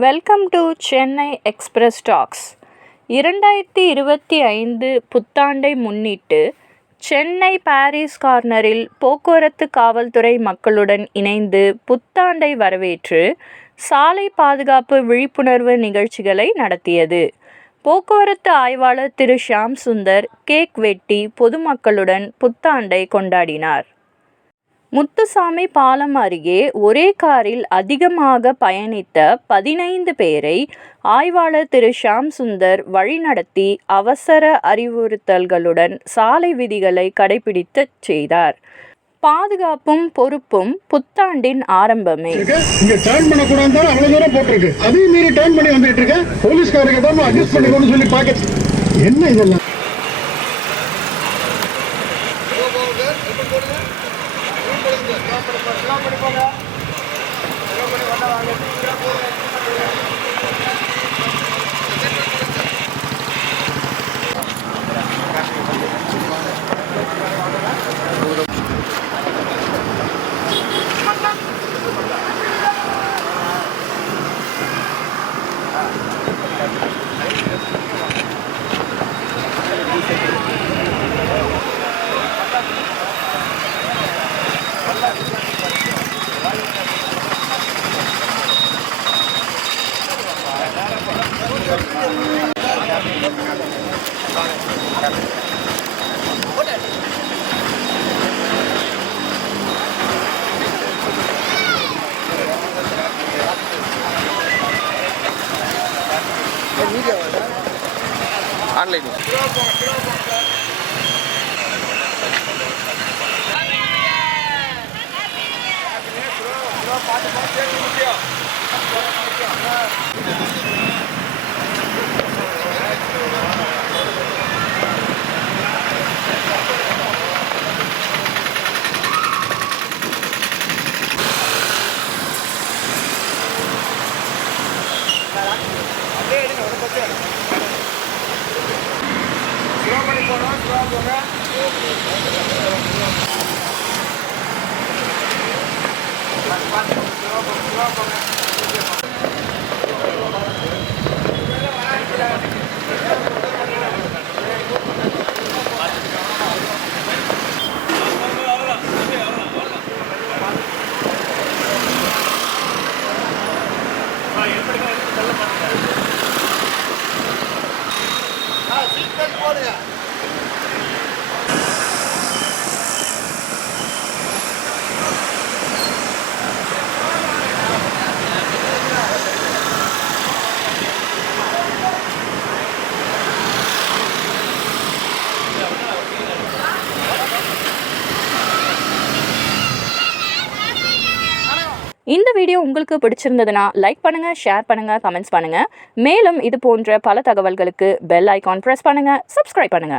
Welcome to Chennai express talks. 2025 புத்தாண்டை முன்னிட்டு Chennai Paris கார்னரில் போக்குவரத்து காவல்துறை மக்களுடன் இணைந்து புத்தாண்டை வரவேற்று சாலை பாதுகாப்பு விழிப்புணர்வு நிகழ்ச்சிகளை நடத்தியது. போக்குவரத்து ஆய்வாளர் திரு ஷியாம் சுந்தர் கேக் வெட்டி பொதுமக்களுடன் புத்தாண்டை கொண்டாடினார். முத்துசாமி பாலம் அருகே ஒரே காரில் அதிகமாக பயணித்த 15 பேரை ஆய்வாளர் திரு ஷியாம் சுந்தர் வழிநடத்தி அவசர அறிவுறுத்தல்களுடன் சாலை விதிகளை கடைபிடிக்கச் செய்தார். பாதுகாப்பும் பொறுப்பும் புத்தாண்டின் ஆரம்பமே. இங்க டர்ன் பண்ண கூடாது அவ்வளவு தூரம் போட்டுருக்கு. அதையும் மீறி டர்ன் பண்ணி வந்துட்டு இருக்க போலீஸ்காரங்க தான் அட்ஜஸ்ட் பண்ணிக்கணும்னு சொல்லி பாக்க என்ன இதெல்லாம் ஆன்லைன் இந்த வீடியோ உங்களுக்கு பிடிச்சிருந்ததுன்னா லைக் பண்ணுங்க, ஷேர் பண்ணுங்க, கமெண்ட்ஸ் பண்ணுங்க. மேலும் இது போன்ற பல தகவல்களுக்கு பெல் ஐகான் பிரஸ் பண்ணுங்க, சப்ஸ்கிரைப் பண்ணுங்க.